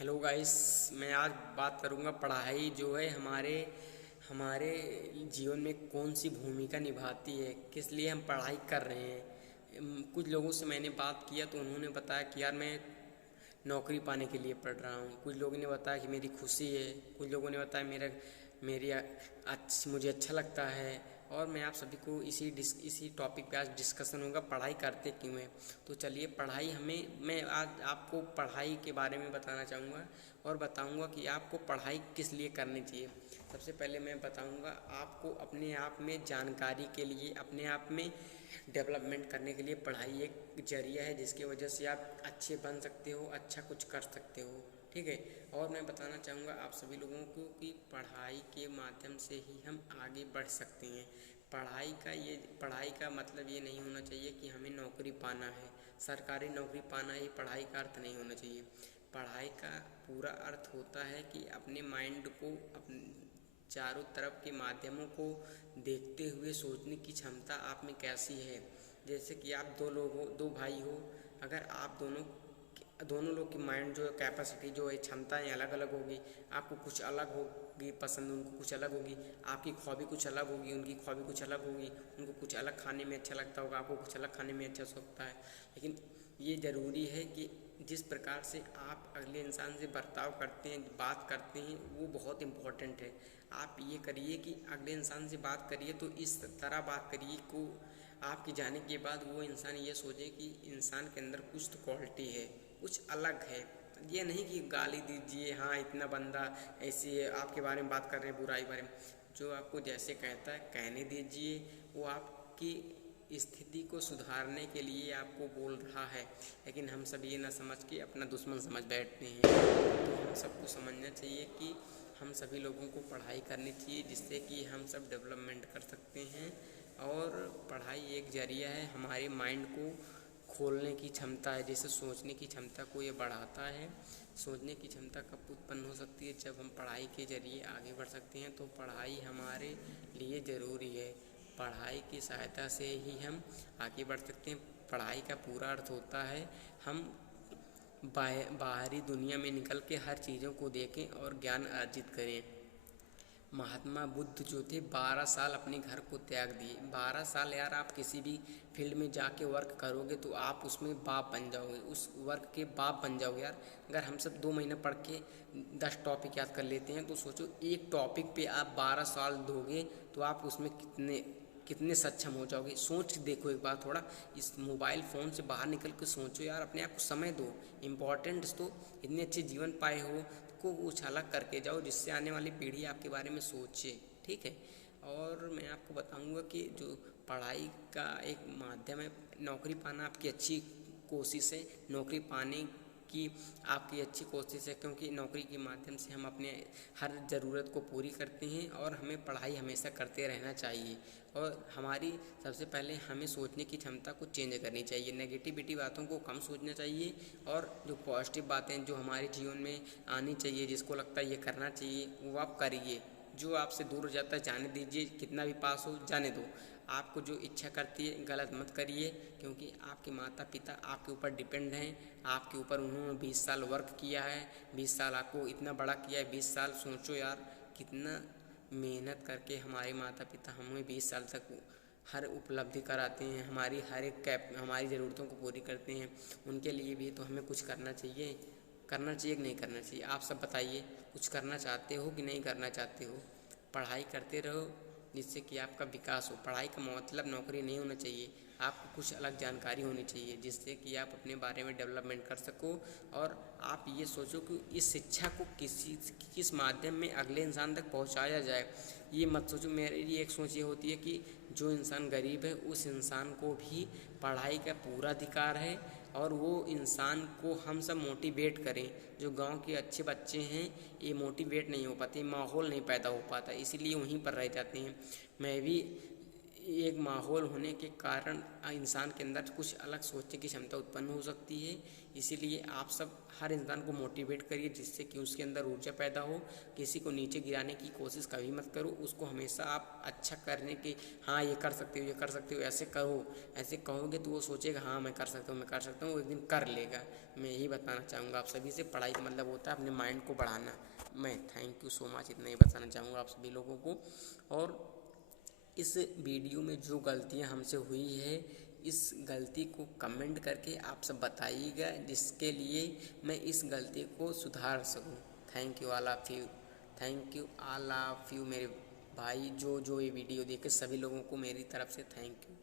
Hello guys. मैं आज बात करूंगा पढ़ाई जो है हमारे हमारे जीवन में कौन सी भूमिका निभाती है, किस लिए हम पढ़ाई कर रहे हैं। कुछ लोगों से मैंने बात किया तो उन्होंने बताया कि यार मैं नौकरी पाने के लिए पढ़ रहा हूँ। कुछ लोगों ने बताया कि मेरी खुशी है। कुछ लोगों ने बताया मुझे अच्छा लगता है। और मैं आप सभी को इसी टॉपिक पे आज डिस्कशन होगा, पढ़ाई करते क्यों हैं। तो चलिए, मैं आज आपको पढ़ाई के बारे में बताना चाहूँगा और बताऊँगा कि आपको पढ़ाई किस लिए करनी चाहिए। सबसे पहले मैं बताऊँगा आपको अपने आप में जानकारी के लिए, अपने आप में डेवलपमेंट करने के लिए पढ़ाई एक जरिया है जिसकी वजह से आप अच्छे बन सकते हो, अच्छा कुछ कर सकते हो। ठीक है। और मैं बताना चाहूँगा आप सभी लोगों को कि पढ़ाई के माध्यम से ही हम आगे बढ़ सकते हैं। पढ़ाई का मतलब ये नहीं होना चाहिए कि हमें नौकरी पाना है, सरकारी नौकरी पाना ही पढ़ाई का अर्थ नहीं होना चाहिए। पढ़ाई का पूरा अर्थ होता है कि अपने माइंड को, अपने चारों तरफ के माध्यमों को देखते हुए सोचने की क्षमता आप में कैसी है। जैसे कि आप दो भाई हो, अगर आप दोनों लोग की माइंड जो है, कैपेसिटी जो है, क्षमताएं अलग अलग होगी। आपको कुछ अलग होगी पसंद, उनको कुछ अलग होगी। आपकी ख्वाबी कुछ अलग होगी, उनकी ख्वाबी कुछ अलग होगी। उनको कुछ अलग खाने में अच्छा लगता होगा, आपको कुछ अलग खाने में अच्छा लगता है। लेकिन ये ज़रूरी है कि जिस प्रकार से आप अगले इंसान से बर्ताव करते हैं, बात करते हैं, वो बहुत इम्पोर्टेंट है। आप ये करिए कि अगले इंसान से बात करिए तो इस तरह बात करिए को आपके जाने के बाद वो इंसान ये सोचे कि इंसान के अंदर कुछ तो क्वालिटी है, कुछ अलग है। ये नहीं कि गाली दीजिए, हाँ इतना बंदा ऐसे आपके बारे में बात कर रहे हैं, बुराई बारे में। जो आपको जैसे कहता है कहने दीजिए, वो आपकी स्थिति को सुधारने के लिए आपको बोल रहा है। लेकिन हम सब ये ना समझ के अपना दुश्मन समझ बैठते हैं। तो हम सबको समझना चाहिए कि हम सभी लोगों को पढ़ाई करनी चाहिए जिससे कि हम सब डेवलपमेंट कर सकते हैं। और पढ़ाई एक जरिया है हमारे माइंड को खोलने की क्षमता है, जैसे सोचने की क्षमता को ये बढ़ाता है। सोचने की क्षमता कब उत्पन्न हो सकती है, जब हम पढ़ाई के जरिए आगे बढ़ सकते हैं। तो पढ़ाई हमारे लिए ज़रूरी है। पढ़ाई की सहायता से ही हम आगे बढ़ सकते हैं। पढ़ाई का पूरा अर्थ होता है हम बाहरी दुनिया में निकल के हर चीज़ों को देखें और ज्ञान अर्जित करें। महात्मा बुद्ध जो थे 12 साल अपने घर को त्याग दिए। 12 साल यार, आप किसी भी फील्ड में जाके वर्क करोगे तो आप उसमें बाप बन जाओगे, उस वर्क के बाप बन जाओगे यार। अगर हम सब 2 महीने पढ़ के 10 टॉपिक याद कर लेते हैं तो सोचो एक टॉपिक पे आप 12 साल दोगे तो आप उसमें कितने कितने सक्षम हो जाओगे। सोच देखो एक बार, थोड़ा इस मोबाइल फ़ोन से बाहर निकल के सोचो यार, अपने आप को समय दो, इम्पोर्टेंट्स दो। इतने अच्छे जीवन पाए हो को उछाला करके जाओ जिससे आने वाली पीढ़ी आपके बारे में सोचे। ठीक है। और मैं आपको बताऊंगा कि जो पढ़ाई का एक माध्यम है, नौकरी पाना आपकी अच्छी कोशिश है। नौकरी पाने की आपकी अच्छी कोशिश है, क्योंकि नौकरी के माध्यम से हम अपने हर ज़रूरत को पूरी करते हैं। और हमें पढ़ाई हमेशा करते रहना चाहिए। और हमारी सबसे पहले हमें सोचने की क्षमता को चेंज करनी चाहिए। नेगेटिविटी बातों को कम सोचना चाहिए और जो पॉजिटिव बातें जो हमारे जीवन में आनी चाहिए, जिसको लगता है ये करना चाहिए, वो आप करिए। जो आपसे दूर हो जाता है जाने दीजिए, कितना भी पास हो जाने दो। आपको जो इच्छा करती है गलत मत करिए, क्योंकि आपके माता पिता आपके ऊपर डिपेंड हैं। आपके ऊपर उन्होंने 20 साल वर्क किया है, 20 साल आपको इतना बड़ा किया है। 20 साल सोचो यार, कितना मेहनत करके हमारे माता पिता हमें 20 साल तक हर उपलब्धि कराते हैं, हमारी ज़रूरतों को पूरी करते हैं। उनके लिए भी तो हमें कुछ करना चाहिए। करना चाहिए कि नहीं करना चाहिए, आप सब बताइए। कुछ करना चाहते हो कि नहीं करना चाहते हो। पढ़ाई करते रहो जिससे कि आपका विकास हो। पढ़ाई का मतलब नौकरी नहीं होना चाहिए, आपको कुछ अलग जानकारी होनी चाहिए जिससे कि आप अपने बारे में डेवलपमेंट कर सको। और आप ये सोचो कि इस शिक्षा को किस माध्यम में अगले इंसान तक पहुंचाया जाए। ये मत सोचो। मेरी एक सोच ये होती है कि जो इंसान गरीब है उस इंसान को भी पढ़ाई का पूरा अधिकार है, और वो इंसान को हम सब मोटिवेट करें। जो गांव के अच्छे बच्चे हैं ये मोटिवेट नहीं हो पाते, माहौल नहीं पैदा हो पाता, इसीलिए वहीं पर रह जाते हैं। मैं भी एक माहौल होने के कारण इंसान के अंदर कुछ अलग सोचने की क्षमता उत्पन्न हो सकती है। इसीलिए आप सब हर इंसान को मोटिवेट करिए जिससे कि उसके अंदर ऊर्जा पैदा हो। किसी को नीचे गिराने की कोशिश कभी मत करो, उसको हमेशा आप अच्छा करने की, हाँ ये कर सकते हो, ये कर सकते हो, ऐसे करो। ऐसे कहोगे तो वो सोचेगा हाँ मैं कर सकता हूँ, मैं कर सकता हूँ, वो एक दिन कर लेगा। मैं यही बताना चाहूँगा आप सभी से, पढ़ाई का मतलब होता है अपने माइंड को बढ़ाना। मैं थैंक यू सो मच, इतना ही बताना चाहूँगा आप सभी लोगों को। और इस वीडियो में जो गलतियां हमसे हुई है, इस गलती को कमेंट करके आप सब बताइएगा जिसके लिए मैं इस गलती को सुधार सकूं। Thank you all of you, thank you all of you मेरे भाई, जो जो ये वीडियो देखे सभी लोगों को मेरी तरफ से थैंक यू।